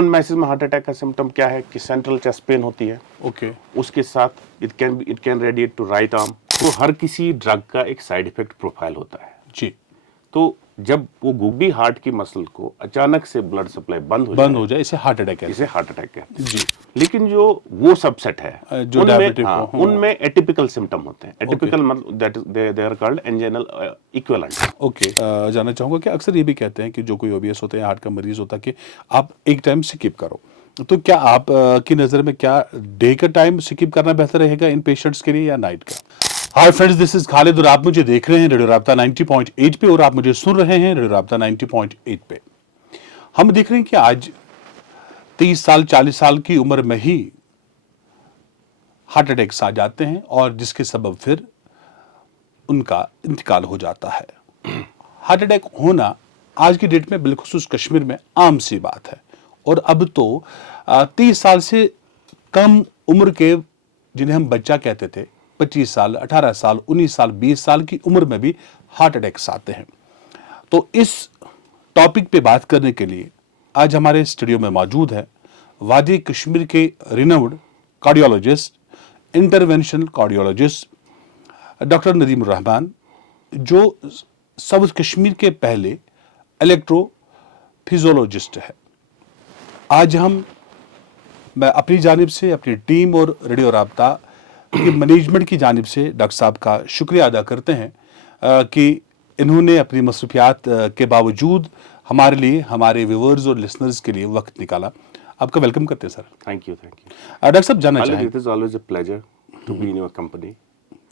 Common message में heart attack का symptom क्या है कि सेंट्रल चेस्ट पेन होती है, ओके, उसके साथ it can radiate to right arm. तो हर किसी ड्रग का एक साइड इफेक्ट प्रोफाइल होता है जी, तो जब वो गुब्बी हार्ट की मसल को अचानक से ब्लड सप्लाई बंद हो जाए इसे हार्ट अटैक कहते इसे हार्ट अटैक कहते हैं। जी, लेकिन जो वो सबसेट है जो डायबिटिक हो, उनमें एटिपिकल सिम्टम होते हैं। एटिपिकल मतलब that they are called anginal equivalent. Okay. जानना चाहूँगा कि अक्सर ये भी कहते हैं कि जो कोई ओबीएस होते हैं, हार्ट का मरीज होता है, कि आप एक टाइम स्किप करो। तो क्या आप की नज़र में क्या डे का टाइम स्किप करना बेहतर रहेगा इन पेशेंट्स के लिए या नाइट का? Hi friends, this is Khalid और आप मुझे देख रहे हैं रेडियो राब्ता 90.8 पे और आप मुझे सुन रहे हैं रेडियो राब्ता 90.8 पे। हम देख रहे हैं कि आज 30 साल 40 साल की उम्र में ही हार्ट अटैक्स आ जाते हैं और जिसके सबब फिर उनका इंतकाल हो जाता है। हार्ट अटैक होना आज की डेट में बिलखुसूस कश्मीर में आम सी बात है और अब तो 30 साल से कम उम्र के, जिन्हें हम बच्चा कहते थे, 25 साल 18 साल 19 साल 20 साल की उम्र में भी हार्ट अटैक्स आते हैं। तो इस टॉपिक पे बात करने के लिए आज हमारे स्टूडियो में मौजूद है वादी कश्मीर के renowned cardiologist, interventional cardiologist doctor Nadeem Rahman, जो साउथ कश्मीर के पहले इलेक्ट्रोफिजियोलॉजिस्ट है। आज मैं अपनी जानिब से, अपनी टीम और रेडियो राब्ता की मैनेजमेंट की जानिब से डॉक्टर साहब का शुक्रिया अदा करते हैं कि इन्होंने अपनी मसरूफियात के बावजूद हमारे लिए, हमारे व्यूअर्स और लिसनर्स के लिए वक्त निकाला। आपका वेलकम करते हैं सर। Thank you. डॉक्टर साहब, जानना चाहेंगे। It is always a pleasure to be in your company.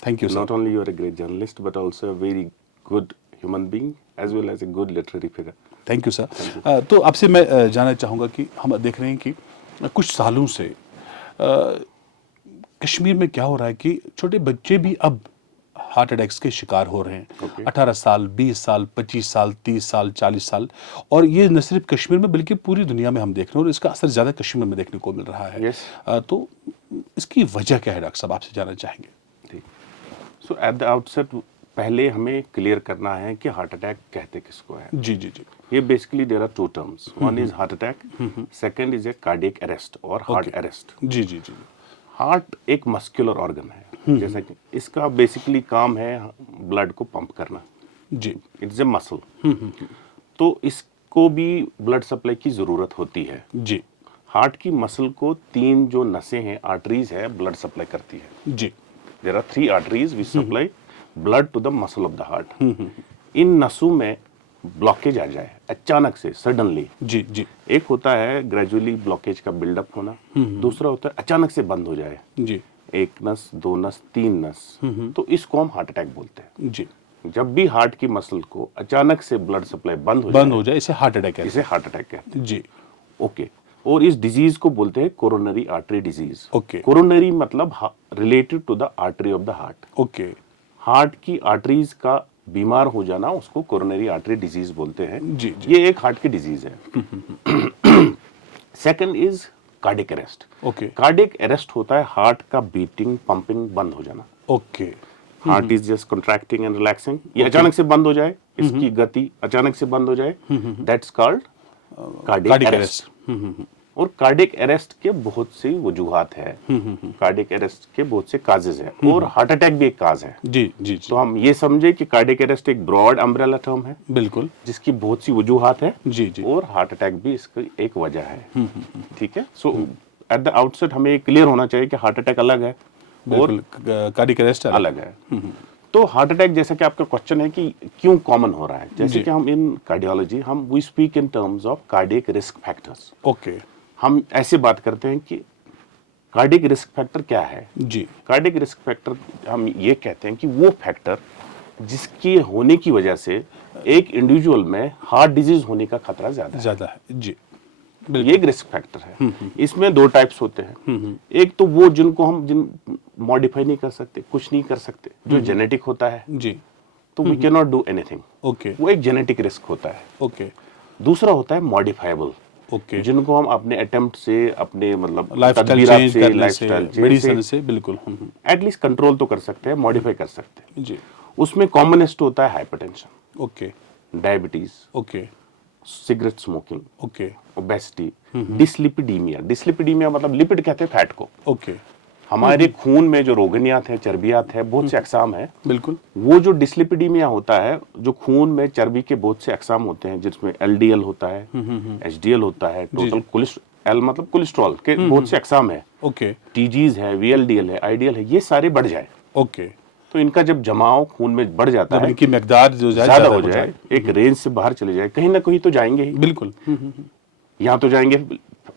Thank you sir. Not only you are a great journalist but also a very good human being as well as a good literary figure. Thank you sir. तो आपसे मैं जानना चाहूँगा कि हम देख रहे हैं कि कुछ सालों से कश्मीर में क्या हो रहा है कि छोटे बच्चे भी अब हार्ट अटैक्स के शिकार हो रहे हैं। 18 साल 20 साल 25 साल 30 साल 40 साल, और ये न सिर्फ कश्मीर में बल्कि पूरी दुनिया में हम देख रहे हैं और इसका असर ज़्यादा कश्मीर में देखने को मिल रहा है। तो इसकी वजह क्या है डॉक्टर साहब, आपसे जानना चाहेंगे। सो एट द आउटसेट पहले हमें क्लियर करना है कि हार्ट अटैक कहते किसको है। जी जी जी। ये basically there are two terms, one is heart attack, second is a cardiac arrest और हार्ट अरेस्ट। जी जी जी। हार्ट एक मस्कुलर ऑर्गन है, जैसा कि इसका बेसिकली काम है ब्लड को पंप करना। जी। It's a muscle. तो इसको भी ब्लड सप्लाई की जरूरत होती है। जी। हार्ट की मसल को 3 जो नसें हैं, आर्टरीज है, ब्लड सप्लाई करती है। जी। There are 3 arteries which supply blood to the muscle of the heart. इन नसों में ब्लॉकेज आ जाए अचानक से, सडनली, जी जी। एक होता है ग्रेजुअली ब्लॉकेज का बिल्डअप होना, दूसरा होता है अचानक से बंद हो जाए, जी। 1 नस 2 नस 3 नस, तो इसको हम हार्ट अटैक बोलते हैं। जी। जब भी हार्ट की मसल को अचानक से ब्लड सप्लाई बंद हो जाए इसे हार्ट अटैक कहते इसे हार्ट अटैक कहते हैं। जी। ओके। और इस डिजीज को बोलते हैं coronary artery disease. Okay. Coronary मतलब related to the artery of the heart. Okay. Heart की आर्टरीज का बीमार हो जाना उसको कोरोनरी आर्टरी डिजीज बोलते हैं। जी, जी। ये एक हार्ट की डिजीज है। Second is cardiac arrest. Okay. Cardiac arrest होता है हार्ट का बीटिंग पंपिंग बंद हो जाना। Okay. Heart is just contracting and relaxing, ये अचानक से बंद हो जाए, इसकी गति अचानक से बंद हो जाए, दैट्स कॉल्ड कार्डियक अरेस्ट। और कार्डियक अरेस्ट के बहुत सी वजूहात है, कार्डियक अरेस्ट के बहुत से काजेज है, और हार्ट अटैक भी एक काज है। जी जी जी। तो हम ये समझे कि कार्डियक अरेस्ट एक ब्रॉड अम्ब्रेला टर्म है, बिल्कुल, जिसकी बहुत सी वजूहात है। जी जी। और हार्ट अटैक भी इसकी एक वजह है। ठीक है। सो एट द आउटसेट हमें क्लियर होना चाहिए कि हार्ट अटैक अलग है और कार्डियक अरेस्ट अलग है। तो हार्ट अटैक, जैसा कि आपका क्वेश्चन है कि क्यों कॉमन हो रहा है, जैसे कि हम in cardiology we speak in terms of cardiac risk factors. Okay. हम ऐसे बात करते हैं कि कार्डियक रिस्क फैक्टर क्या है। जी। कार्डियक रिस्क फैक्टर हम ये कहते हैं कि वो फैक्टर जिसकी होने की वजह से एक इंडिविजुअल में हार्ट डिजीज होने का खतरा ज्यादा है। जी। ये एक रिस्क फैक्टर है। इसमें 2 टाइप्स होते हैं। एक तो वो जिनको हम मॉडिफाई नहीं कर सकते, कुछ नहीं कर सकते, जो जेनेटिक होता है, जी। तो we can not do anything. Okay. वो एक जेनेटिक रिस्क होता है। ओके। दूसरा होता है मॉडिफाइबल, ओके, जिनको हम अपने अटेम्प्ट से, अपने मतलब लाइफस्टाइल चेंज करने से, मेडिसिन से, बिल्कुल एटलीस्ट कंट्रोल तो कर सकते हैं, मॉडिफाई कर सकते हैं। जी। उसमें कॉमनेस्ट होता है hypertension, okay, diabetes, okay, cigarette smoking, okay obesity, dyslipidemia. Dyslipidemia मतलब लिपिड कहते हैं फैट को। ओके हमारे खून में जो रोगनियात है, चर्बियात है, बहुत से अकसाम है, बिल्कुल वो जो डिस्लिपिडीमिया होता है, जो खून में चर्बी के बहुत से अकसाम होते हैं, जिसमें एलडीएल होता है, एचडीएल होता है, टोटल कोलेस्ट्रॉल, एल मतलब कोलेस्ट्रॉल के बहुत से अकसाम है, ओके टीजीज है, वीएलडीएल है, आईडीएल है, ये सारे बढ़ जाए ओके तो इनका जब जमाव खून में बढ़ जाता जब है, इनकी मकदार जो ज्यादा हो जाए, एक रेंज से बाहर चले जाए, कहीं ना कहीं तो जाएंगे ही। बिल्कुल यहाँ तो जाएंगे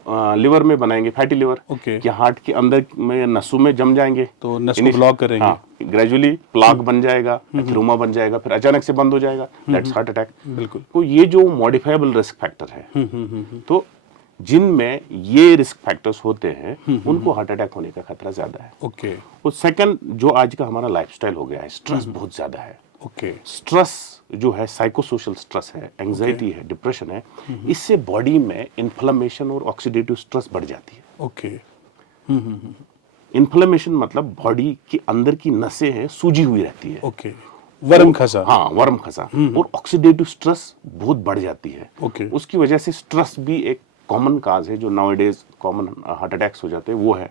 लिवर में बनाएंगे फैटी लिवर, ओके या हार्ट के अंदर में नसों में जम जाएंगे, तो नस को ब्लॉक करेंगे। हाँ, ग्रेजुअली प्लाक बन जाएगा, एथेरोमा बन जाएगा, फिर अचानक से बंद हो जाएगा, दैट्स हार्ट अटैक। बिल्कुल तो ये जो मॉडिफाइबल रिस्क फैक्टर है, तो जिनमें ये रिस्क फैक्टर्स होते हैं उनको हार्ट अटैक होने का खतरा ज्यादा है। ओके और सेकंड, जो आज का हमारा लाइफस्टाइल हो गया है, स्ट्रेस बहुत ज्यादा है। ओके स्ट्रेस जो है, साइकोसोशल स्ट्रेस है, एंजाइटी है, डिप्रेशन है, इससे बॉडी में इन्फ्लेमेशन और ऑक्सीडेटिव स्ट्रेस बढ़ जाती है। ओके इन्फ्लेमेशन मतलब बॉडी के अंदर की नसें हैं, सूजी हुई रहती है, ओके वर्म खसा। हाँ, वर्म खसा, और ऑक्सीडेटिव स्ट्रेस बहुत बढ़ जाती है। ओके उसकी वजह से स्ट्रेस भी एक कॉमन काज है, जो नाउअडेज कॉमन हार्ट अटैक्स हो जाते हैं, वो है।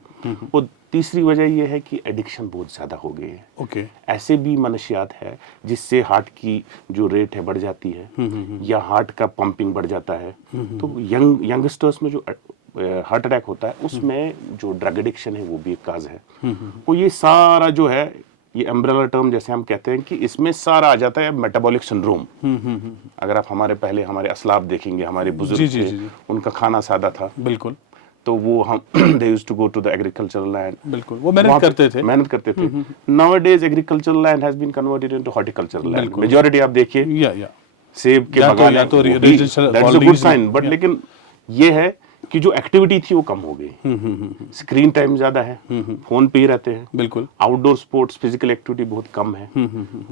और तीसरी वजह ये है कि एडिक्शन बहुत ज्यादा हो गई है। ओके ऐसे भी मनशियात है जिससे हार्ट की जो रेट है बढ़ जाती है, या हार्ट का पंपिंग बढ़ जाता है। तो यंगस्टर्स में जो हार्ट अटैक होता है, उसमें जो ड्रग एडिक्शन है वो भी एक काज है। तो ये सारा जो है, ये अम्ब्रेला टर्म जैसे हम कहते हैं कि इसमें सारा आ जाता है मेटाबॉलिक सिंड्रोम। अगर आप हमारे असलाफ देखेंगे, हमारे बुजुर्ग जी, थे, जी। उनका खाना सादा था, बिल्कुल तो वो हम they used to go to the agricultural land, बिल्कुल वो मेहनत करते थे। Nowadays agricultural land has been converted into horticultural land. बिल्कुल। मेजॉरिटी आप देखिए या सेब के या तो- बगान या हैं, तो वो भी- residential that's a good colonies sign, में, बट या- लेकिन ये है कि जो एक्टिविटी थी वो कम हो गई। स्क्रीन टाइम ज्यादा है, फोन पे ही रहते हैं, बिल्कुल आउटडोर स्पोर्ट्स, फिजिकल एक्टिविटी बहुत कम है।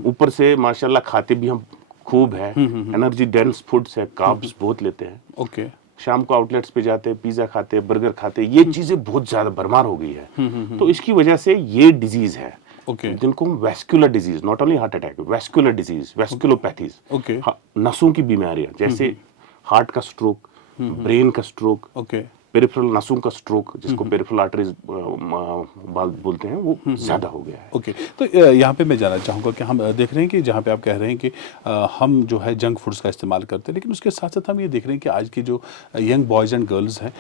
ऊपर से माशाल्लाह खाते भी हम खूब है, एनर्जी डेंस फूड्स है, कार्ब्स बहुत लेते हैं। ओके शाम को आउटलेट्स पे जाते हैं, पिज्जा खाते हैं, बर्गर खाते हैं, ये चीजें बहुत ज्यादा भरमार हो गई है। तो इसकी वजह से ये डिजीज है, ओके जिनको हम vascular disease, not only heart attack, vascular disease, vasculopathies, okay नसों की बीमारियां, जैसे हार्ट का स्ट्रोक, ब्रेन का स्ट्रोक, ओके पेरिफेरल नसों का स्ट्रोक, जिसको पेरिफेरल आर्टरीज बोलते हैं, वो ज्यादा हो गया है। ओके तो यहाँ पे मैं जानना चाहूँगा कि हम देख रहे हैं कि जहाँ पे आप कह रहे हैं कि हम जो है जंक फूड्स का इस्तेमाल करते हैं, लेकिन उसके साथ साथ हम ये देख रहे हैं कि आज की जो यंग बॉयज़ एंड गर्ल्स हैं,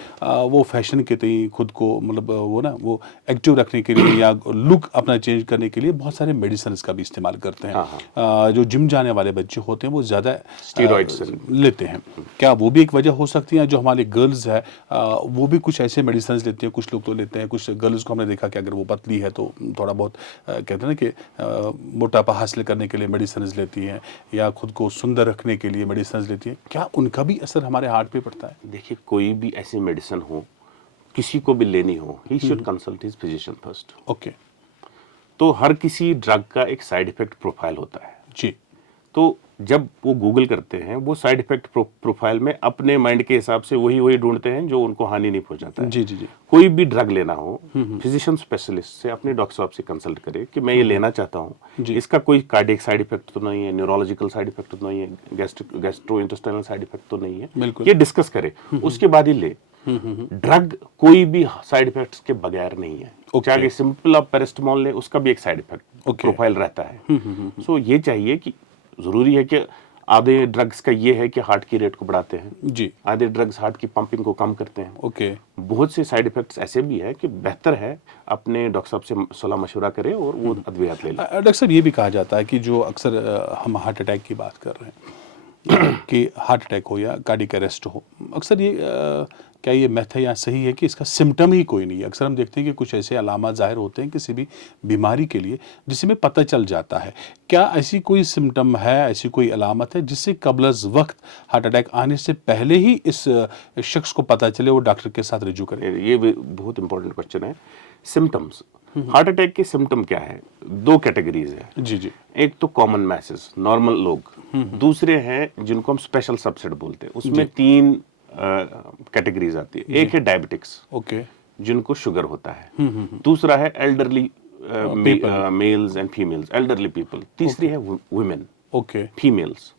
वो फैशन के तई खुद को मतलब वो ना वो एक्टिव रखने के लिए या लुक अपना चेंज करने के लिए बहुत सारे मेडिसिन का भी इस्तेमाल करते हैं। जो जिम जाने वाले बच्चे होते हैं वो ज़्यादा स्टीरॉइड्स लेते हैं, क्या वो भी एक वजह हो सकती है? जो हमारी गर्ल्स है वो भी कुछ ऐसे मेडिसिन लेते हैं, कुछ लोग तो लेते हैं, कुछ गर्ल्स को हमने देखा कि अगर वो पतली है तो थोड़ा बहुत कहते हैं ना कि मोटापा हासिल करने के लिए मेडिसिन लेती हैं, या खुद को सुंदर रखने के लिए मेडिसिन लेती हैं, क्या उनका भी असर हमारे हार्ट पे पड़ता है? देखिए, कोई भी ऐसी मेडिसिन हो, किसी को भी लेनी हो, he should consult his physician first. Okay तो हर किसी ड्रग का एक साइड इफेक्ट प्रोफाइल होता है। जी तो जब वो गूगल करते हैं, वो साइड इफेक्ट प्रोफाइल में अपने माइंड के हिसाब से वही ढूंढते हैं जो उनको हानि नहीं पहुंचाता है। जी जी जी कोई भी ड्रग लेना हो, फिजिशियन स्पेशलिस्ट से, अपने डॉक्टर साहब से कंसल्ट करे कि मैं ये लेना चाहता हूँ, इसका कोई कार्डियक साइड इफेक्ट तो नहीं है, न्यूरोलॉजिकल साइड इफेक्ट तो नहीं है, गैस्ट्रोइंटेस्टाइनल साइड इफेक्ट तो नहीं है, बिल्कुल। ये डिस्कस करे, उसके बाद ही ले। ड्रग कोई भी साइड इफेक्ट्स के बगैर नहीं है। चाहे सिंपल आप पैरासिटामोल ले, उसका भी एक साइड इफेक्ट प्रोफाइल रहता है। सो ये चाहिए कि जरूरी है कि आधे ड्रग्स का ये है कि हार्ट की रेट को बढ़ाते हैं जी आधे ड्रग्स हार्ट की पंपिंग को कम करते हैं। ओके बहुत से साइड इफेक्ट्स ऐसे भी है कि बेहतर है अपने डॉक्टर साहब से सलाह मशवरा करें और वो अद्वियात ले लें। डॉक्टर साहब ये भी कहा जाता है कि जो अक्सर हम हार्ट अटैक की बात कर रहे हैं कि हार्ट अटैक हो या कार्डियक अरेस्ट हो, अक्सर ये क्या ये मैथ है या सही है कि इसका सिम्टम ही कोई नहीं है? अक्सर हम देखते हैं कि कुछ ऐसे अलामत ज़ाहिर होते हैं किसी भी बीमारी के लिए जिसमें पता चल जाता है। क्या ऐसी कोई सिम्टम है, ऐसी कोई अलामत है जिससे कबल वक्त हार्ट अटैक आने से पहले ही इस शख्स को पता चले, वो डॉक्टर के साथ रिजू करे? ये भी बहुत इंपॉर्टेंट क्वेश्चन है। सिम्टम्स, हार्ट अटैक के सिम्टम क्या है? दो कैटेगरीज है। जी जी एक तो कॉमन मैसेज, नॉर्मल लोग, दूसरे हैं जिनको हम स्पेशल सबसेट बोलते हैं। उसमें तीन कैटेगरीज आती है। एक है डायबिटिक्स, ओके जिनको शुगर होता है। दूसरा है elderly mails and females, elderly people. तीसरी है वुमेन। ओके। फीमेल्स,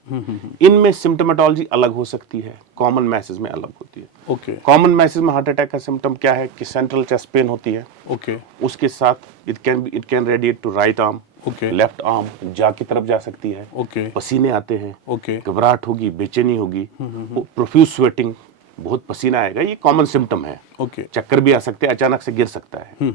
इनमें सिम्टोमेटोलॉजी अलग हो सकती है, कॉमन मैसेज में अलग होती है। ओके। कॉमन मैसेज में हार्ट अटैक का सिम्टम क्या है कि सेंट्रल चेस्ट पेन होती है, ओके। उसके साथ it can radiate to right arm, okay. Left arm जा की तरफ जा सकती है, ओके। पसीने आते हैं, ओके। घबराहट होगी, बेचैनी होगी, प्रोफ्यूज स्वेटिंग, बहुत पसीना आएगा, ये कॉमन सिम्टम है। ओके। चक्कर भी आ सकते हैं, अचानक से गिर सकता है।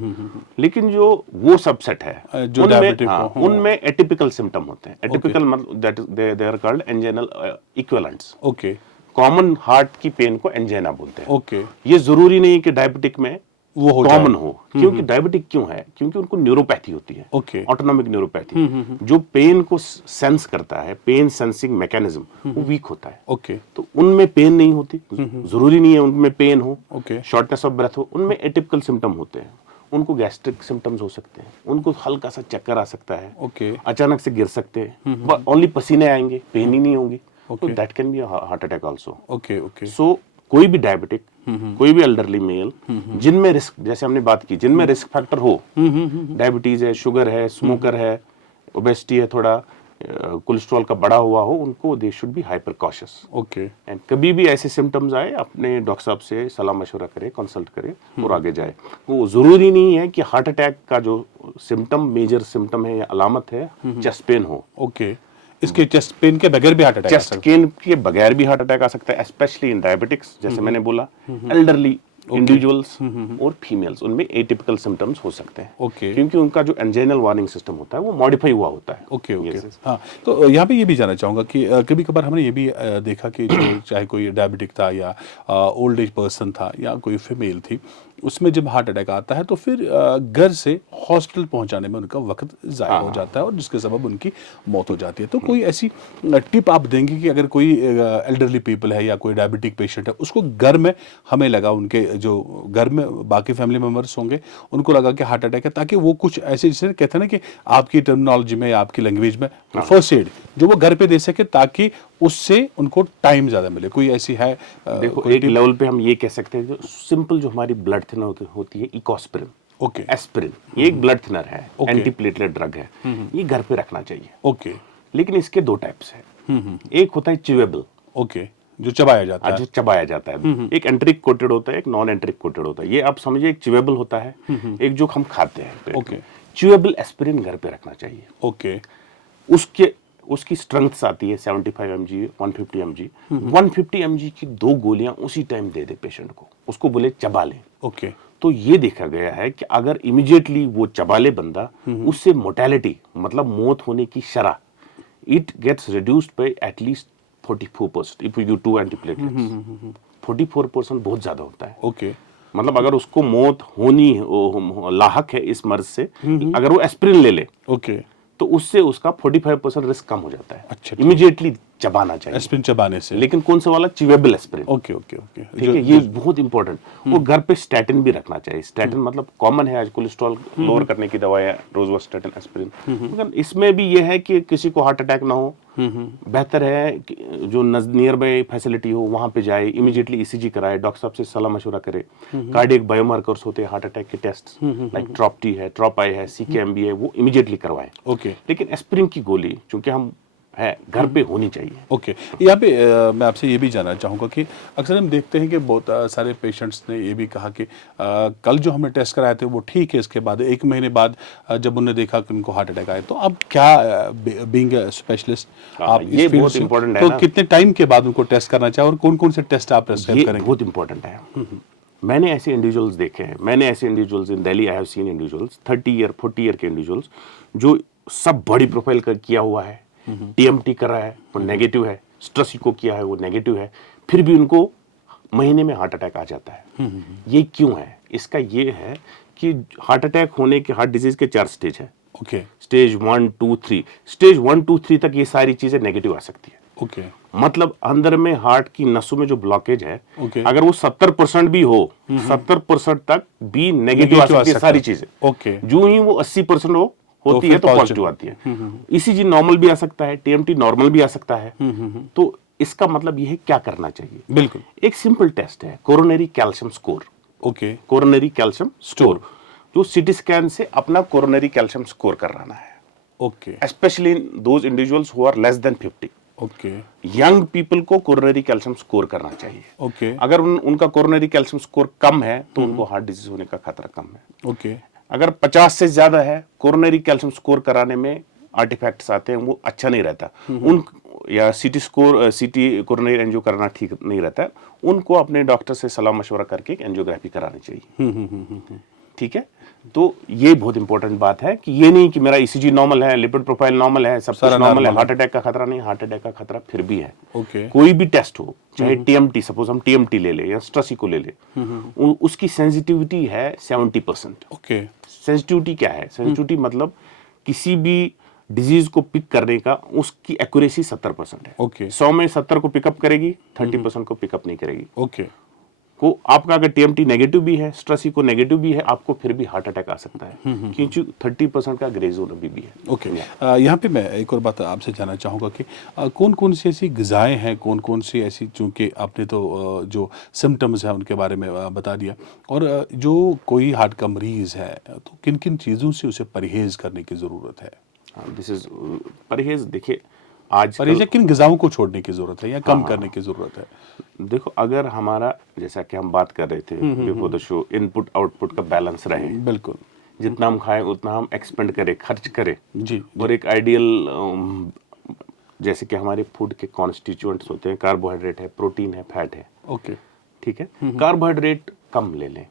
लेकिन जो वो सबसेट है जो डायबिटिक हाँ, हो, उनमें एटिपिकल सिम्टम होते हैं। एटिपिकल मतलब that they are called anginal equivalents. Okay. Common heart की पेन को एंजाइना बोलते हैं। ओके। ये जरूरी नहीं कि डायबिटिक में वो हो कॉमन जाए। हो, क्योंकि डायबिटिक क्यों है, क्योंकि उनको न्यूरोपैथी होती है, ओके। ऑटोनॉमिक न्यूरोपैथी, जो पेन को सेंस करता है, पेन सेंसिंग मैकेनिज्म वो वीक होता है। ओके। तो उनमें पेन नहीं होती, जरूरी नहीं है उनमें पेन हो, ओके। शॉर्टनेस ऑफ ब्रेथ हो, उनमें एटिपिकल सिम्टम होते हैं। उनको गैस्ट्रिक सिम्टम्स हो सकते हैं, उनको हल्का सा चक्कर आ सकता है, ओके। अचानक से गिर सकते हैं, ओनली पसीने आएंगे, पेन ही नहीं होगी, तो Okay. That can be heart attack also. Okay. Okay. So कोई भी डायबिटिक, कोई भी एल्डरली मेल जिनमें रिस्क, जैसे हमने बात की, जिनमें रिस्क फैक्टर हो, डायबिटीज है, शुगर है, स्मोकर है, ओबेसिटी है, थोड़ा कोलेस्ट्रॉल का बढ़ा हुआ हो, उनको they should be hyper cautious. Okay. And कभी भी ऐसे सिम्टम्स आए, अपने डॉक्टर साहब से सलाह मशवरा करें, कंसल्ट करें और आगे जाए। वो जरूरी नहीं है कि हार्ट अटैक का जो सिम्टम, मेजर सिम्टम है या अलामत है, चेस्ट पेन हो। ओके। इसके चेस्ट पेन के बगैर भी हार्ट अटैक चेस्ट पेन के बगैर भी हार्ट अटैक आ सकता है, स्पेशली इन डायबिटिक्स, जैसे मैंने बोला, एल्डरली इंडिविजुअल्स और फीमेल्स, उनमें एटिपिकल सिम्टम्स हो सकते हैं। ओके। क्योंकि उनका जो एंजाइनल वार्निंग सिस्टम होता है वो मॉडिफाई हुआ होता है। ओके। ओके। Yes, yes. हाँ, तो यहाँ पे ये भी जानना चाहूँगा कि कभी कभार हमने ये भी देखा कि जो चाहे कोई डायबिटिक था या ओल्ड एज पर्सन था या कोई फीमेल थी, उसमें जब हार्ट अटैक आता है तो फिर घर से हॉस्पिटल पहुंचाने में उनका वक्त ज़ाया हो जाता है और जिसके सबब उनकी मौत हो जाती है। तो कोई ऐसी टिप आप देंगे कि अगर कोई एल्डरली पीपल है या कोई डायबिटिक पेशेंट है, उसको घर में, हमें लगा उनके जो घर में बाकी फैमिली मेम्बर्स होंगे उनको लगा कि हार्ट अटैक है, ताकि वो कुछ ऐसे, जैसे कहते हैं ना कि आपकी टर्मिनोलॉजी में या आपकी लैंग्वेज में फर्स्ट एड जो वो घर पे दे सके, ताकि उससे उनको टाइम ज़्यादा मिले। कोई ऐसी है? देखो, एक लेवल पे हम ये कह सकते हैं, जो सिंपल जो हमारी ब्लड थिनर होती है, इकोस्प्रिन, ओके। एस्प्रिन, ये एक ब्लड थिनर है, ओके। एंटी प्लेटलेट ड्रग है, ये घर पे रखना चाहिए। ओके। लेकिन इसके दो टाइप्स हैं। एक होता है च्यूएबल, ओके, जो चबाया जाता है। जो चबाया जाता है। एक एंट्रिक कोटेड होता है, एक नॉन एंट्रिक कोटेड होता है। ये आप समझिए, एक च्यूएबल होता है, एक जो हम खाते हैं। ओके। च्यूएबल एस्प्रिन घर पे रखना चाहिए। ओके। उसकी स्ट्रेंथ आती है 75 mg, 150 mg। 150 mg की 2 गोलियां उसी टाइम दे दे पेशेंट को, उसको बोले चबा ले। ओके। तो ये देखा गया है कि अगर इमीडिएटली वो चबा ले बंदा, उससे मोर्टेलिटी मतलब मौत होने की शरह, it gets reduced by at least 44% if you to antiplatelets. 44% बहुत ज्यादा होता है। ओके। मतलब अगर उसको मौत होनी लाहक है इस मर्ज से, अगर वो एस्प्रिन ले ले, ओके, तो उससे उसका 45% रिस्क कम हो जाता है। अच्छा, इमीडिएटली चबाना चाहिए एस्प्रिन चबाने से। लेकिन कौन सा वाला? Chewable aspirin. Okay. Okay. Okay. ठीक है, ये बहुत इंपॉर्टेंट। और घर पे स्टैटिन भी रखना चाहिए। स्टैटिन मतलब कॉमन है आज, कोलेस्ट्रॉल लोअर करने की दवा है, रोजवास्टैटिन, एस्प्रिन। मगर इसमें भी ये है कि किसी को हार्ट अटैक ना हो, बेहतर है कि जो नियर बाय फैसिलिटी हो वहां पे जाए, इमीडिएटली ईसीजी कराए, डॉक्टर साहब से सलाह मशवरा करे। कार्डियक बायोमार्कर्स होते हैं हार्ट अटैक के टेस्ट, लाइक ट्रॉप-टी है, ट्रॉप-आई है, सीकेएमबी है, वो इमीडिएटली करवाएं। ओके। लेकिन एस्प्रिन की गोली चूंकि हम है घर पे होनी चाहिए। ओके। यहाँ पे मैं आपसे ये भी जानना चाहूँगा कि अक्सर हम देखते हैं कि बहुत सारे पेशेंट्स ने ये भी कहा कि कल जो हमने टेस्ट कराए थे वो ठीक है, इसके बाद 1 महीने बाद जब उन्होंने देखा कि उनको हार्ट अटैक आया, तो अब क्या, बीइंग स्पेशलिस्ट आप ये इस फील्ड बहुत से, इंपॉर्टेंट है तो ना। कितने टाइम के बाद उनको टेस्ट करना चाहिए और कौन कौन से टेस्ट आप प्रेस्क्राइब ये करेंगे? बहुत इंपॉर्टेंट है। मैंने ऐसे इंडिविजुअल्स देखे हैं, मैंने ऐसे individuals in Delhi, I have seen individuals 30 year 40 year के इंडिविजुअल्स जो सब बड़ी प्रोफाइल कर किया हुआ है, टीएमटी कर रहा है वो नेगेटिव है, स्ट्रेस को किया है वो नेगेटिव है, फिर भी उनको महीने में हार्ट अटैक आ जाता है। ये क्यों है? इसका ये है कि हार्ट अटैक होने के, हार्ट डिजीज के 4 स्टेज है। ओके। स्टेज 1 2 3, स्टेज 1 2 3 तक ये सारी चीजें नेगेटिव आ सकती है। ओके। मतलब अंदर में हार्ट की नसों में जो ब्लॉकेज है, Okay. अगर वो 70% भी हो, 70% तक भी नेगेटिव आ सकती है सारी चीजें। ओके। जो ही वो 80% होती फिर है तो positive पॉजिटिव आती है। ईसीजी नॉर्मल भी आ सकता है, टीएमटी नॉर्मल भी आ सकता है। तो इसका मतलब ये है क्या करना चाहिए? बिल्कुल। एक सिंपल टेस्ट है, coronary calcium score. Okay. Coronary calcium score, जो सीटी स्कैन से अपना कोरोनरी कैल्शियम स्कोर कराना है। Okay specially in those individuals who are less than 50। Okay young people को कोरोनरी कैल्शियम स्कोर करना चाहिए। ओके अगर उनका कोरोनरी कैल्शियम स्कोर कम है तो उनको हार्ट डिजीज होने का खतरा कम है। ओके अगर 50 से ज्यादा है, कोरोनरी कैल्शियम स्कोर कराने में आर्टिफैक्ट्स आते हैं, वो अच्छा नहीं रहता। उन या सीटी कोरोनरी एंजियो कराना ठीक नहीं रहता, उनको अपने डॉक्टर से सलाह मशवरा करके एंजियोग्राफी करानी चाहिए। ठीक है, तो ये बहुत इंपॉर्टेंट बात है कि ये नहीं कि मेरा ईसीजी नॉर्मल है, लिपिड प्रोफाइल नॉर्मल है, सब कुछ नॉर्मल है, हार्ट अटैक का खतरा नहीं। हार्ट अटैक का खतरा फिर भी है। ओके कोई भी टेस्ट हो, चाहे टीएमटी, सपोज हम टीएमटी ले ले या स्ट्रेसी को ले ले, उसकी सेंसिटिविटी है 70%। ओके सेंसिटिविटी क्या है? सेंसिटिविटी मतलब किसी भी डिजीज को पिक करने का उसकी एक्यूरेसी 70% है। ओके 100 में 70 को पिकअप करेगी, 30% को पिकअप नहीं करेगी। ओके को आपका अगर टीएमटी नेगेटिव भी है, स्ट्रेसी को नेगेटिव भी है, आपको फिर भी हार्ट अटैक आ सकता है, क्योंकि 30% का ग्रे जोन अभी भी है। ओके यहाँ पे मैं एक और बात आपसे जानना चाहूँगा कि कौन कौन सी ऐसी ग़िज़ाएँ हैं, कौन कौन सी ऐसी, चूँकि आपने तो जो सिम्टम्स हैं उनके बारे में बता दिया, और जो कोई हार्ट का मरीज़ है तो किन किन चीज़ों से उसे परहेज़ करने की ज़रूरत है? दिस इज परहेज। देखिए आज परहेज़ या किन ग़िज़ाओं को छोड़ने की ज़रूरत है या कम करने की ज़रूरत है? देखो, अगर हमारा, जैसा कि हम बात कर रहे थे before the show, input output का बैलेंस रहे, बिल्कुल जितना हम खाएं उतना हम एक्सपेंड करें, खर्च करें, जी और एक आइडियल, जैसे कि हमारे फूड के कॉन्स्टिट्यूएंट्स होते हैं, कार्बोहाइड्रेट है, प्रोटीन है, फैट है। ओके ठीक है, कार्बोहाइड्रेट कम ले लें।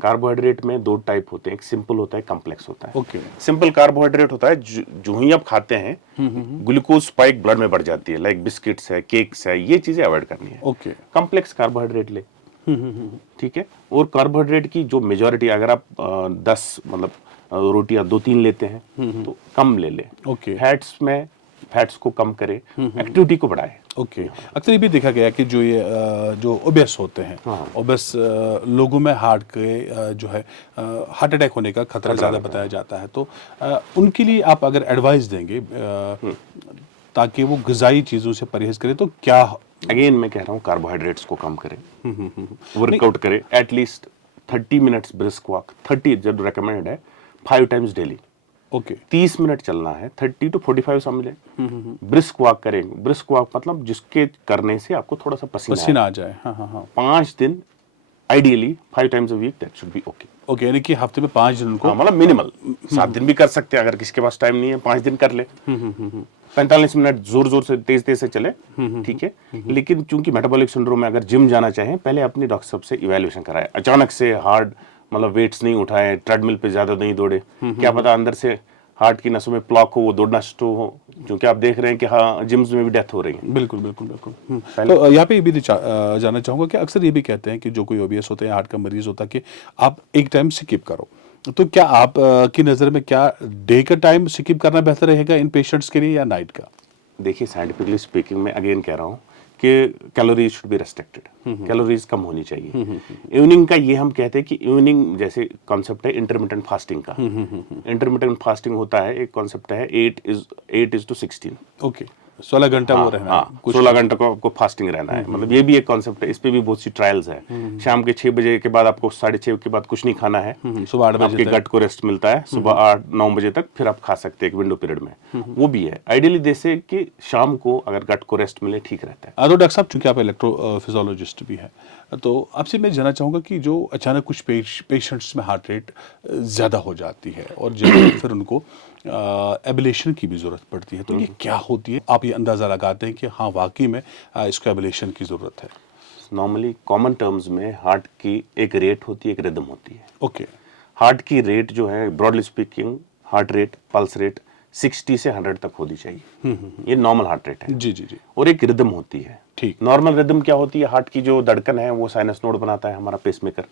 कार्बोहाइड्रेट में दो टाइप होते हैं, एक सिंपल होता है, कॉम्प्लेक्स होता है। ओके सिंपल कार्बोहाइड्रेट होता है जो ही आप खाते हैं ग्लूकोज स्पाइक ब्लड में बढ़ जाती है, लाइक बिस्किट्स है, केक्स है, ये चीजें अवॉइड करनी है। ओके कॉम्प्लेक्स कार्बोहाइड्रेट ले। ठीक है, और कार्बोहाइड्रेट की जो मेजॉरिटी, अगर आप 10 मतलब रोटियां 2-3 लेते हैं तो कम ले लें। ओके फैट्स को कम करें, एक्टिविटी को बढ़ाएं। ओके अक्सर ये भी देखा गया कि जो ये जो ओबेस होते हैं, ओबेस लोगों में हार्ट के जो है हार्ट अटैक होने का खतरा ज़्यादा बताया जाता है, तो उनके लिए आप अगर एडवाइस देंगे ताकि वो ग़िज़ाई चीज़ों से परहेज़ करें, तो क्या? अगेन मैं कह रहा हूँ, कार्बोहाइड्रेट्स को कम करें, वर्कआउट करें, एटलीस्ट 30 मिनट्स ब्रिस्क वॉक, 30 जब रिकमेंडेड है, 5 टाइम्स डेली। ओके 30 मिनट चलना है, 30 to 45 समझ लें। ब्रिस्क वॉक करें। ब्रिस्क वॉक मतलब जिसके करने से आपको थोड़ा सा पसीना आ जाए। हाँ हाँ हाँ 5 दिन, ideally 5 times a week, that should be okay. Okay यानी कि हफ्ते में 5 दिन को, मतलब मिनिमल 7 दिन भी कर सकते हैं, अगर किसी के पास टाइम नहीं है 5 दिन कर ले। 45 मिनट जोर जोर से, तेज तेज से चले, ठीक है। लेकिन चूंकि मेटाबॉलिक सिंड्रोम में अगर जिम जाना चाहें, पहले अपनी डॉक्टर साहब से इवैल्यूएशन कराएं। अचानक से हार्ड मतलब वेट्स नहीं उठाए, ट्रेडमिल पे ज्यादा नहीं दौड़े, क्या पता अंदर से हार्ट की नसों में ब्लॉक हो, वो दौड़ना स्लो हो, क्योंकि आप देख रहे हैं कि हाँ जिम्स में भी डेथ हो रही है। बिल्कुल बिल्कुल बिल्कुल। तो यहाँ पे ये भी जानना चाहूँगा कि अक्सर ये भी कहते हैं कि जो कोई ओबीएस होते हैं, हार्ट का मरीज होता है, कि आप एक टाइम स्किप करो, तो क्या आप की नज़र में क्या डे का टाइम स्किप करना बेहतर रहेगा इन पेशेंट्स के लिए या नाइट का? देखिए, साइंटिफिकली स्पीकिंग में अगेन कह रहा हूँ कि calories should be restricted, calories कम होनी चाहिए। इवनिंग का ये हम कहते हैं कि इवनिंग जैसे कॉन्सेप्ट है इंटरमिटेंट फास्टिंग का। इंटरमिटेंट फास्टिंग होता है, एक कॉन्सेप्ट है 8:16। ओके 16 घंटा वो रहना है, 16 घंटे को आपको फास्टिंग रहना है, मतलब ये भी एक कॉन्सेप्ट है। इस पे भी बहुत सी ट्रायल्स है। शाम के 6 बजे के बाद आपको 6:30 के बाद कुछ नहीं खाना है, सुबह 8 बजे आपके गट को रेस्ट मिलता है, सुबह 8-9 बजे तक फिर आप खा सकते हैं एक विंडो पीरियड में, वो भी है। आइडियली जैसे कि शाम को अगर गट को रेस्ट मिले ठीक रहता है। तो डॉक्टर साहब, चूंकि आप इलेक्ट्रोफिजियोलॉजिस्ट भी हैं, तो आपसे मैं जानना चाहूँगा कि जो अचानक कुछ पेशेंट्स में हार्ट रेट ज़्यादा हो जाती है और जब फिर उनको एबलेशन की भी ज़रूरत पड़ती है, तो ये क्या होती है? आप ये अंदाज़ा लगाते हैं कि हाँ वाकई में इसको एबलेशन की ज़रूरत है? नॉर्मली कॉमन टर्म्स में हार्ट की एक रेट होती है, एक रिदम होती है। ओके हार्ट की रेट जो है, broadly speaking, heart rate, pulse rate 60 से 100 तक होनी चाहिए। ये नॉर्मल हार्ट रेट है। जी जी जी। और एक रिदम होती है। ठीक। नॉर्मल रिदम क्या होती है? हार्ट की जो धड़कन है वो साइनस नोड बनाता है हमारा पेसमेकर,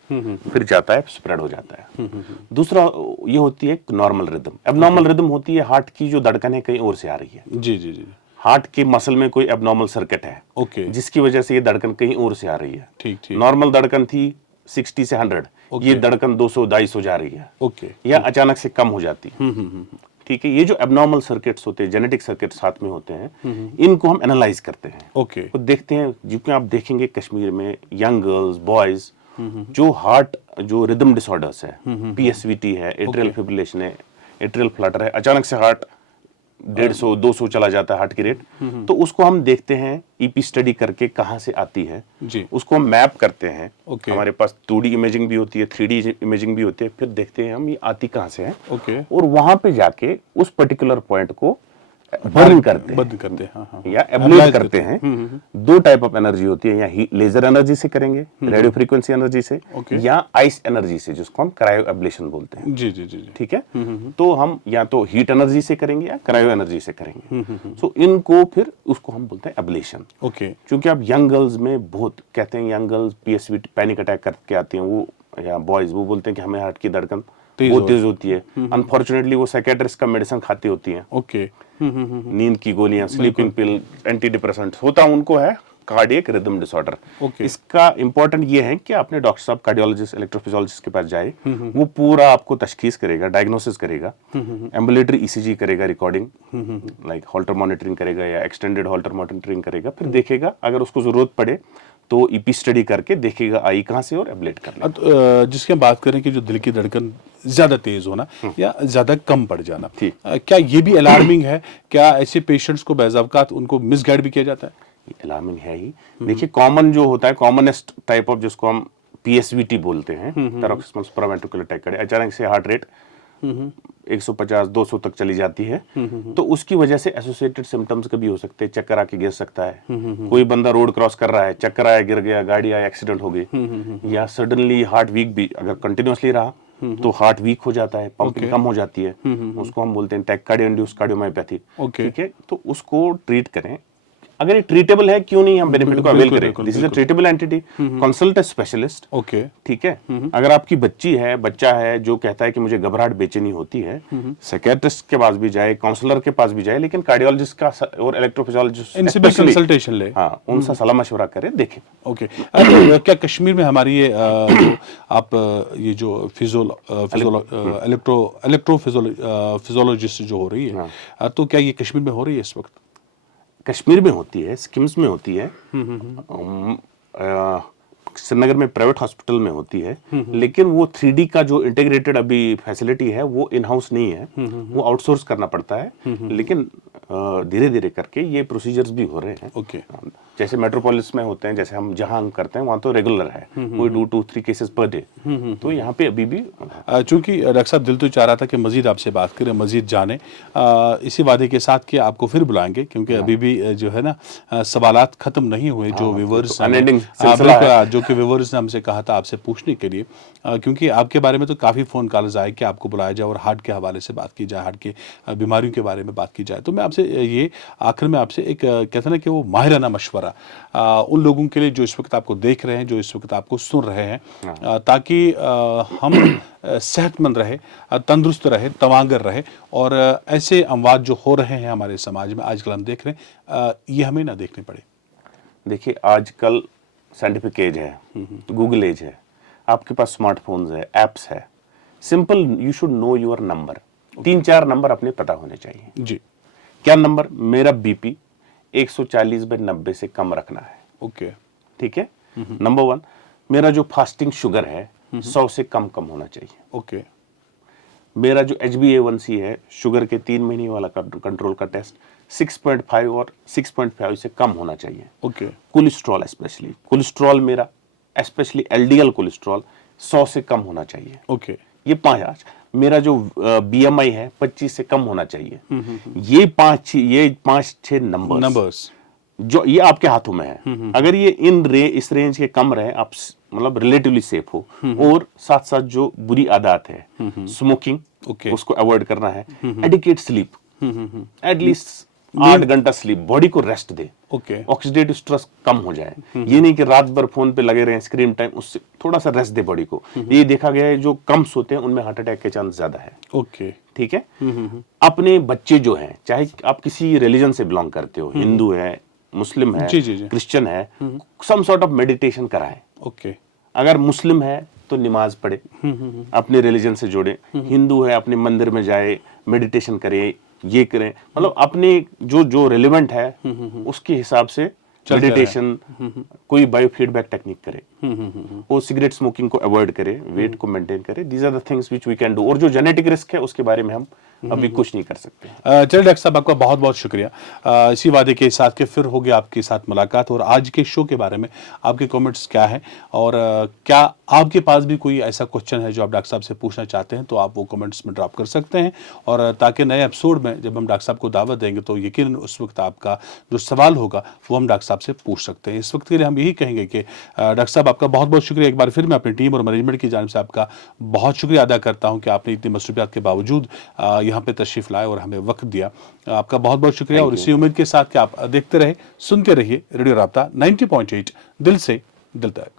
फिर जाता है, स्प्रेड हो जाता है। दूसरा ये होती है नॉर्मल रिदम। एबनॉर्मल रिदम होती है हार्ट की जो धड़कन है कहीं और से आ रही है। जी जी जी। हार्ट के मसल में कोई एबनॉर्मल सर्किट है, ओके, जिसकी वजह से ये धड़कन कहीं और से आ रही है। ठीक ठीक। नॉर्मल धड़कन थी 60 से 100, ये धड़कन 200-250 जा रही है। ओके, या अचानक से कम हो जाती है। ठीक है, ये जो एबनॉर्मल सर्किट्स होते हैं, जेनेटिक सर्किट साथ में होते हैं, इनको हम एनालाइज करते हैं। ओके, तो देखते हैं, जिसमें आप देखेंगे कश्मीर में यंग गर्ल्स, बॉयज जो हार्ट जो रिदम डिसऑर्डर्स है, पीएसवीटी है, एट्रियल फिब्रिलेशन है, एट्रियल फ्लटर है, अचानक से हार्ट 150-200 चला जाता है हार्ट की रेट, तो उसको हम देखते हैं ईपी स्टडी करके कहाँ से आती है जी। उसको हम मैप करते हैं। ओके। हमारे पास 2D इमेजिंग भी होती है, 3D इमेजिंग भी होती है, फिर देखते हैं हम ये आती कहाँ से है। ओके। और वहां पे जाके उस पर्टिकुलर पॉइंट को बर्न करते हैं, बंद करते हैं, हाँ। या एब्लेट करते हैं। दो टाइप ऑफ एनर्जी होती है, या लेजर एनर्जी से करेंगे, रेडियो फ्रीक्वेंसी एनर्जी से, ओके। या आइस एनर्जी से, जिसको हम क्रायो एब्लेशन बोलते हैं। जी जी जी जी। ठीक है। तो हम या तो हीट एनर्जी से करेंगे या क्रायो एनर्जी से करेंगे। सो इनको फिर उसको हम बोलते हैं एब्लेशन। ओके। क्योंकि अब यंग गर्ल्स में बहुत कहते हैं, young girls PSV panic attack करके आती हैं, वो या बॉयज वो बोलते हैं कि हमें हार्ट की धड़कन बहुत तेज होती है। अनफॉर्चुनेटली वो साइकियाट्रिस्ट का मेडिसिन खाती होती हैं, ओके। नींद की गोलियां, स्लीपिंग पिल, एंटी डिप्रेसेंट होता उनको है कार्डियक रिदम डिसऑर्डर। ओके। इसका इंपॉर्टेंट ये है कि अपने डॉक्टर साहब कार्डियोलॉजिस्ट इलेक्ट्रोफिजियोलॉजिस्ट के पास जाए, वो पूरा आपको तशखीस करेगा, डायग्नोसिस करेगा, एम्बुलेटरी ईसीजी करेगा, रिकॉर्डिंग लाइक हॉल्टर मॉनिटरिंग करेगा या एक्सटेंडेड हॉल्टर मॉनिटरिंग करेगा, फिर देखेगा अगर उसको जरूरत पड़े तो ईपी स्टडी करके देखेगा आई कहाँ से और एब्लेट कर लेगा। जिसकी हम बात करें कि जो दिल की धड़कन ज्यादा तेज होना या ज्यादा कम पड़ जाना, ठीक। क्या ये भी अलार्मिंग है? क्या ऐसे पेशेंट्स को बैज़ावकात उनको मिसगाइड भी किया जाता है? अलार्मिंग है ही। देखिए कॉमन जो होता है, कॉमनेस्ट टाइप ऑफ जिसको हम पीएसवीटी बोलते हैं, पैरोक्सिस्मल सुप्रावेंट्रिकुलर टैकिकार्डिया, अचानक से हार्ट रेट 150-200 तक चली जाती है, तो उसकी वजह से एसोसिएटेड सिम्टम्स कभी हो सकते हैं। चक्कर आके गिर सकता है, कोई बंदा रोड क्रॉस कर रहा है, चक्कर आया, गिर गया, गाड़ी आया, एक्सीडेंट हो गई, या सडनली हार्ट वीक भी अगर कंटिन्यूअसली रहा तो हार्ट वीक हो जाता है, पंपिंग कम हो जाती है, उसको हम बोलते हैं टैकिकार्डिया इंड्यूस्ड कार्डियोमायोपैथी। ठीक है, तो उसको ट्रीट करें। अगर ये ट्रीटेबल है, क्यों नहीं हम बेनिफिट को अवेल करें। This is a treatable entity, consult a specialist. Okay. ठीक है। अगर आपकी बच्ची है, बच्चा है जो कहता है कि मुझे घबराहट बेचैनी होती है, साइकियाट्रिस्ट के पास भी जाए, काउंसलर के पास भी जाए, लेकिन कार्डियोलॉजिस्ट का और इलेक्ट्रोफिजियोलॉजिस्ट इनसे भी कंसल्टेशन ले, हाँ, उनसे सलाह मशवरा करें, देखें। ओके। क्या कश्मीर में हमारी ये जो आप ये जो इलेक्ट्रोफिजियोलॉजिस्ट जो हो रही है, तो क्या ये कश्मीर में हो रही है इस वक्त? कश्मीर में होती है, स्किम्स में होती है, श्रीनगर में प्राइवेट हॉस्पिटल में होती है, लेकिन वो 3D का जो इंटीग्रेटेड अभी फैसिलिटी है वो इन हाउस नहीं है, वो आउटसोर्स करना पड़ता है। लेकिन धीरे धीरे करके ये प्रोसीजर्स भी हो रहे हैं। ओके। जैसे मेट्रोपोलिस में होते हैं, जैसे हम जहां करते हैं वहां तो रेगुलर है, कोई 2-3 केसेस पर डे, तो यहाँ पे अभी भी चूंकि डॉक्टर साहब दिल तो चाह रहा था कि मजीद आपसे बात करें, मजीद जाने, इसी वादे के साथ कि आपको फिर बुलाएंगे, क्योंकि अभी भी जो है ना सवालात खत्म नहीं हुए जो व्यूअर्स जो कि व्यूअर्स ने हमसे कहा था आपसे पूछने के लिए, क्योंकि आपके बारे में तो काफ़ी फ़ोन कॉल्स आए कि आपको बुलाया जाए और हार्ट के हवाले से बात की जाए, हार्ट के बीमारियों के बारे में बात की जाए। तो मैं आपसे ये आखिर में आपसे एक कहते हैं ना कि वो माहिराना मशवरा उन लोगों के लिए जो इस वक्त आपको देख रहे हैं, जो इस वक्त आपको सुन रहे हैं, ताकि हम सेहतमंद रहे, तंदुरुस्त रहे, तवांगर रहे, और ऐसे अमवात जो हो रहे हैं हमारे समाज में आजकल हम देख रहे हैं, ये हमें ना देखने पड़े। देखिए आजकल साइंटिफिक एज है, गूगल एज है, आपके पास स्मार्टफोन्स है, एप्स है, simple you should know your number. 3-4 number अपने पता होने चाहिए जी। क्या नंबर? मेरा बीपी 140/90 से कम रखना है। ओके। ठीक है, नंबर 1। मेरा जो फास्टिंग शुगर है 100 से कम होना चाहिए। ओके। मेरा जो HbA1c है, शुगर के 3 महीने वाला कंट्रोल का टेस्ट 6.5 और 6.5 से कम होना चाहिए। ओके। कोलेस्ट्रॉल स्पेशली, कोलेस्ट्रॉल मेरा स्पेशली LDL कोलेस्ट्रॉल 100 से कम होना चाहिए। ओके। ये 5। मेरा जो BMI है 25 से कम होना चाहिए। ये 5-6 नंबर्स जो ये आपके हाथों में है। अगर ये इस रेंज के कम रहे, आप मतलब रिलेटिवली सेफ हो। और साथ साथ जो बुरी आदत है, स्मोकिंग, उसको अवॉइड करना है। एडिक्वेट स्लीप, एटलीस्ट 8 घंटा स्लीप, बॉडी को रेस्ट दे, ऑक्सीडेटिव स्ट्रेस कम हो जाए। ये नहीं कि रात भर फोन पे लगे रहे, स्क्रीन टाइम, उससे थोड़ा सा रेस्ट दे बॉडी को। ये देखा गया है जो कम सोते हैं उनमें हार्ट अटैक के चांस ज्यादा है। ओके। ठीक है। अपने बच्चे जो हैं, चाहे आप किसी रिलीजन से बिलोंग करते हो, हिंदू है, मुस्लिम है, क्रिश्चियन है, सम सॉर्ट ऑफ मेडिटेशन कराएं। ओके। अगर मुस्लिम है तो नमाज पढ़े, अपने रिलीजन से जोड़े। हिंदू है, अपने मंदिर में जाए, मेडिटेशन करे, ये करें, मतलब अपने जो रिलेवेंट है उसके हिसाब से मेडिटेशन, कोई बायोफीडबैक टेक्निक करे, वो सिगरेट स्मोकिंग को अवॉइड करे, वेट को मेंटेन करे। These are the things which we can do. और जो जेनेटिक रिस्क है उसके बारे में हम अभी कुछ नहीं कर सकते। चलिए डॉक्टर साहब, आपका बहुत बहुत शुक्रिया। इसी वादे के साथ के फिर होगी आपके साथ मुलाकात, और आज के शो के बारे में आपके कमेंट्स क्या हैं, और क्या आपके पास भी कोई ऐसा क्वेश्चन है जो आप डॉक्टर साहब से पूछना चाहते हैं, तो आप वो कमेंट्स में ड्रॉप कर सकते हैं। और ताकि नए एपिसोड में जब हम डॉक्टर साहब को दावत देंगे तो यकीनन उस वक्त आपका जो सवाल होगा वो हम डॉक्टर साहब से पूछ सकते हैं। इस वक्त के लिए हम यही कहेंगे कि डॉक्टर साहब, आपका बहुत बहुत शुक्रिया। एक बार फिर मैं अपनी टीम और मैनेजमेंट की जानिब से आपका बहुत शुक्रिया अदा करता हूं कि आपने इतनी मसरूफियात के बावजूद यहाँ पे तशरीफ़ लाए और हमें वक्त दिया। आपका बहुत बहुत शुक्रिया, और इसी उम्मीद के साथ कि आप देखते रहे, सुनते रहिए रेडियो राब्ता 90.8, दिल से दिल तक।